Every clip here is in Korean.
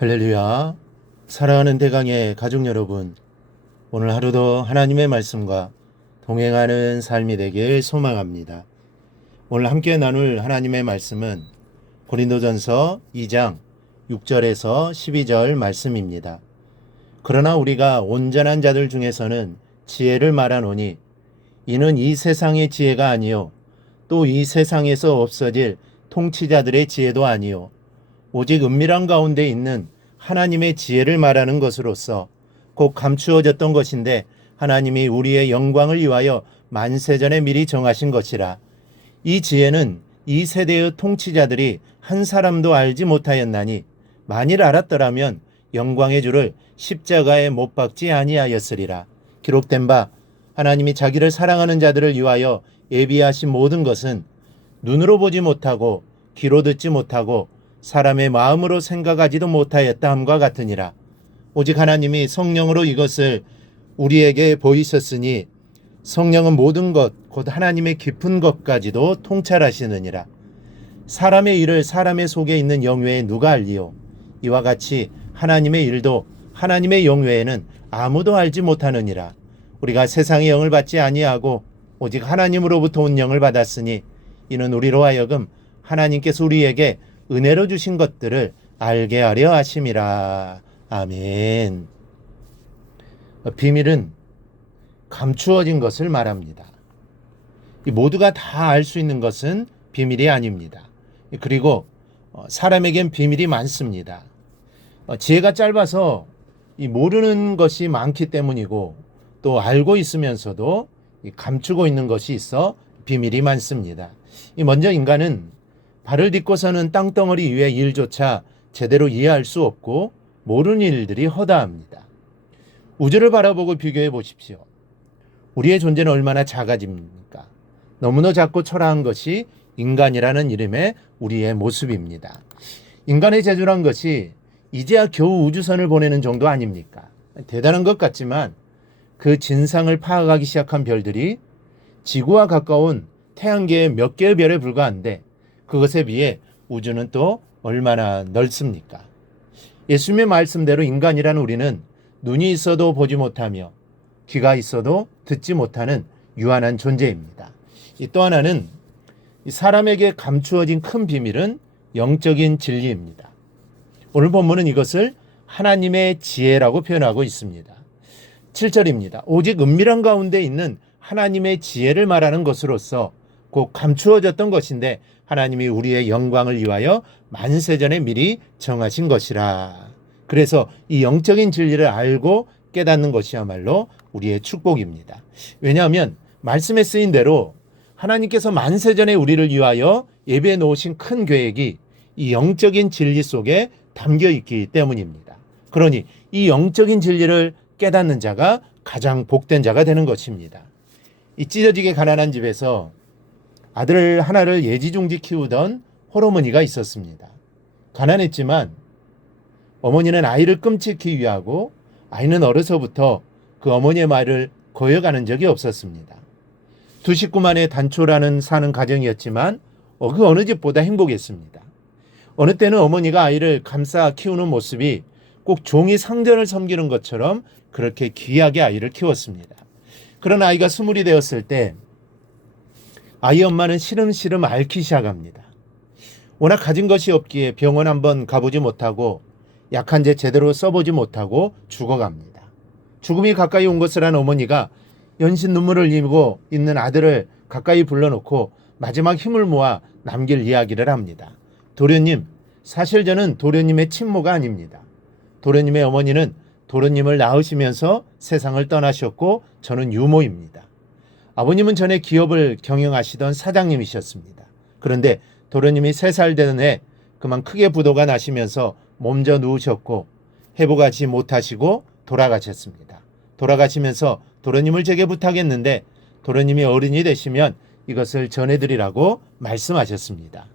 할렐루야. 사랑하는 대강의 가족 여러분, 오늘 하루도 하나님의 말씀과 동행하는 삶이 되길 소망합니다. 오늘 함께 나눌 하나님의 말씀은 고린도전서 2장 6절에서 12절 말씀입니다. 그러나 우리가 온전한 자들 중에서는 지혜를 말하노니 이는 이 세상의 지혜가 아니요 또 이 세상에서 없어질 통치자들의 지혜도 아니요 오직 은밀한 가운데 있는 하나님의 지혜를 말하는 것으로서 곧 감추어졌던 것인데 하나님이 우리의 영광을 위하여 만세전에 미리 정하신 것이라. 이 지혜는 이 세대의 통치자들이 한 사람도 알지 못하였나니 만일 알았더라면 영광의 주를 십자가에 못 박지 아니하였으리라. 기록된 바 하나님이 자기를 사랑하는 자들을 위하여 예비하신 모든 것은 눈으로 보지 못하고 귀로 듣지 못하고 사람의 마음으로 생각하지도 못하였다 함과 같으니라. 오직 하나님이 성령으로 이것을 우리에게 보이셨으니 성령은 모든 것 곧 하나님의 깊은 것까지도 통찰하시느니라. 사람의 일을 사람의 속에 있는 영 외에 누가 알리요? 이와 같이 하나님의 일도 하나님의 영 외에는 아무도 알지 못하느니라. 우리가 세상의 영을 받지 아니하고 오직 하나님으로부터 온 영을 받았으니 이는 우리로 하여금 하나님께서 우리에게 은혜로 주신 것들을 알게 하려 하심이라. 아멘. 비밀은 감추어진 것을 말합니다. 모두가 다 알 수 있는 것은 비밀이 아닙니다. 그리고 사람에겐 비밀이 많습니다. 지혜가 짧아서 모르는 것이 많기 때문이고 또 알고 있으면서도 감추고 있는 것이 있어 비밀이 많습니다. 먼저 인간은 발을 딛고 서는 땅덩어리 위의 일조차 제대로 이해할 수 없고 모르는 일들이 허다합니다. 우주를 바라보고 비교해 보십시오. 우리의 존재는 얼마나 작아집니까? 너무나 작고 초라한 것이 인간이라는 이름의 우리의 모습입니다. 인간의 재주란 것이 이제야 겨우 우주선을 보내는 정도 아닙니까? 대단한 것 같지만 그 진상을 파악하기 시작한 별들이 지구와 가까운 태양계의 몇 개의 별에 불과한데 그것에 비해 우주는 또 얼마나 넓습니까? 예수님의 말씀대로 인간이라는 우리는 눈이 있어도 보지 못하며 귀가 있어도 듣지 못하는 유한한 존재입니다. 또 하나는 사람에게 감추어진 큰 비밀은 영적인 진리입니다. 오늘 본문은 이것을 하나님의 지혜라고 표현하고 있습니다. 7절입니다. 오직 은밀한 가운데 있는 하나님의 지혜를 말하는 것으로서 곧 감추어졌던 것인데 하나님이 우리의 영광을 위하여 만세전에 미리 정하신 것이라. 그래서 이 영적인 진리를 알고 깨닫는 것이야말로 우리의 축복입니다. 왜냐하면 말씀에 쓰인 대로 하나님께서 만세전에 우리를 위하여 예배해 놓으신 큰 계획이 이 영적인 진리 속에 담겨 있기 때문입니다. 그러니 이 영적인 진리를 깨닫는 자가 가장 복된 자가 되는 것입니다. 이 찢어지게 가난한 집에서 아들 하나를 예지중지 키우던 홀어머니가 있었습니다. 가난했지만 어머니는 아이를 끔찍히 위하고 아이는 어려서부터 그 어머니의 말을 거역하는 적이 없었습니다. 두 식구만의 단촐하는 사는 가정이었지만 그 어느 집보다 행복했습니다. 어느 때는 어머니가 아이를 감싸 키우는 모습이 꼭 종이 상전을 섬기는 것처럼 그렇게 귀하게 아이를 키웠습니다. 그런 아이가 스물이 되었을 때 아이 엄마는 시름시름 앓기 시작합니다. 워낙 가진 것이 없기에 병원 한번 가보지 못하고 약한제 제대로 써보지 못하고 죽어갑니다. 죽음이 가까이 온 것을 한 어머니가 연신 눈물을 흘리고 있는 아들을 가까이 불러놓고 마지막 힘을 모아 남길 이야기를 합니다. 도련님, 사실 저는 도련님의 친모가 아닙니다. 도련님의 어머니는 도련님을 낳으시면서 세상을 떠나셨고 저는 유모입니다. 아버님은 전에 기업을 경영하시던 사장님이셨습니다. 그런데 도련님이 3살 되는 해 그만 크게 부도가 나시면서 몸져 누우셨고 회복하지 못하시고 돌아가셨습니다. 돌아가시면서 도련님을 제게 부탁했는데 도련님이 어른이 되시면 이것을 전해드리라고 말씀하셨습니다.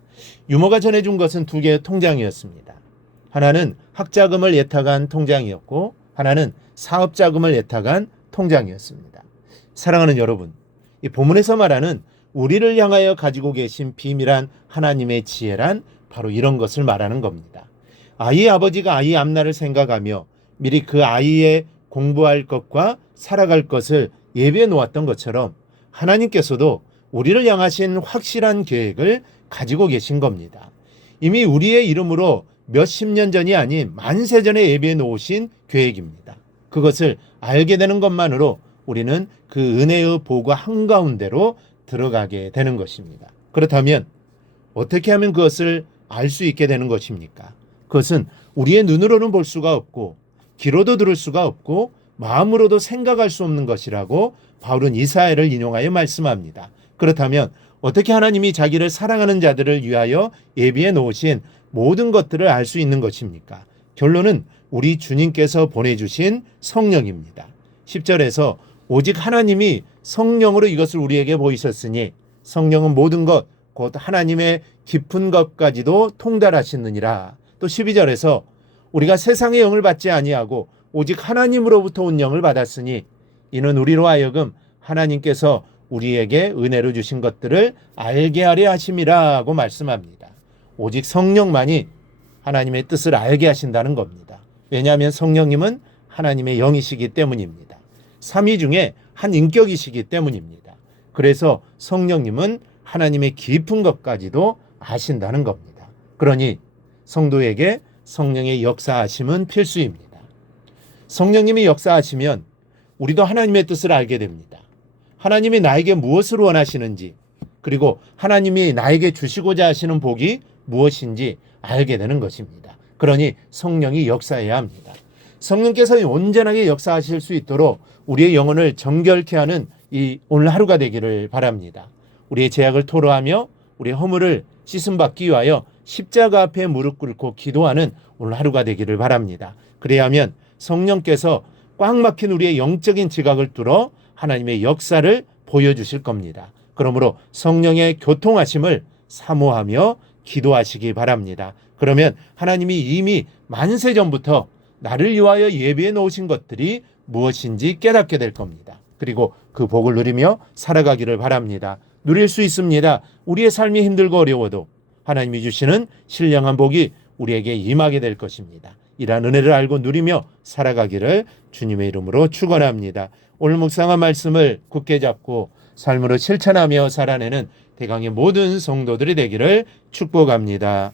유모가 전해준 것은 2개의 통장이었습니다. 하나는 학자금을 예탁한 통장이었고 하나는 사업자금을 예탁한 통장이었습니다. 사랑하는 여러분, 이 본문에서 말하는 우리를 향하여 가지고 계신 비밀한 하나님의 지혜란 바로 이런 것을 말하는 겁니다. 아이 아버지가 아이 앞날을 생각하며 미리 그 아이의 공부할 것과 살아갈 것을 예비해 놓았던 것처럼 하나님께서도 우리를 향하신 확실한 계획을 가지고 계신 겁니다. 이미 우리의 이름으로 몇십 년 전이 아닌 만세 전에 예비해 놓으신 계획입니다. 그것을 알게 되는 것만으로 우리는 그 은혜의 보고 한가운데로 들어가게 되는 것입니다. 그렇다면 어떻게 하면 그것을 알 수 있게 되는 것입니까? 그것은 우리의 눈으로는 볼 수가 없고 귀로도 들을 수가 없고 마음으로도 생각할 수 없는 것이라고 바울은 이사야를 인용하여 말씀합니다. 그렇다면 어떻게 하나님이 자기를 사랑하는 자들을 위하여 예비해 놓으신 모든 것들을 알 수 있는 것입니까? 결론은 우리 주님께서 보내주신 성령입니다. 10절에서 오직 하나님이 성령으로 이것을 우리에게 보이셨으니 성령은 모든 것 곧 하나님의 깊은 것까지도 통달하시느니라. 또 12절에서 우리가 세상의 영을 받지 아니하고 오직 하나님으로부터 온 영을 받았으니 이는 우리로 하여금 하나님께서 우리에게 은혜로 주신 것들을 알게 하려 하심이라고 말씀합니다. 오직 성령만이 하나님의 뜻을 알게 하신다는 겁니다. 왜냐하면 성령님은 하나님의 영이시기 때문입니다. 삼위 중에 한 인격이시기 때문입니다. 그래서 성령님은 하나님의 깊은 것까지도 아신다는 겁니다. 그러니 성도에게 성령의 역사하심은 필수입니다. 성령님이 역사하시면 우리도 하나님의 뜻을 알게 됩니다. 하나님이 나에게 무엇을 원하시는지, 그리고 하나님이 나에게 주시고자 하시는 복이 무엇인지 알게 되는 것입니다. 그러니 성령이 역사해야 합니다. 성령께서 온전하게 역사하실 수 있도록 우리의 영혼을 정결케 하는 이 오늘 하루가 되기를 바랍니다. 우리의 죄악을 토로하며 우리의 허물을 씻음받기 위하여 십자가 앞에 무릎 꿇고 기도하는 오늘 하루가 되기를 바랍니다. 그래야 하면 성령께서 꽉 막힌 우리의 영적인 지각을 뚫어 하나님의 역사를 보여주실 겁니다. 그러므로 성령의 교통하심을 사모하며 기도하시기 바랍니다. 그러면 하나님이 이미 만세 전부터 나를 위하여 예비해 놓으신 것들이 무엇인지 깨닫게 될 겁니다. 그리고 그 복을 누리며 살아가기를 바랍니다. 누릴 수 있습니다. 우리의 삶이 힘들고 어려워도 하나님이 주시는 신령한 복이 우리에게 임하게 될 것입니다. 이러한 은혜를 알고 누리며 살아가기를 주님의 이름으로 축원합니다. 오늘 묵상한 말씀을 굳게 잡고 삶으로 실천하며 살아내는 대강의 모든 성도들이 되기를 축복합니다.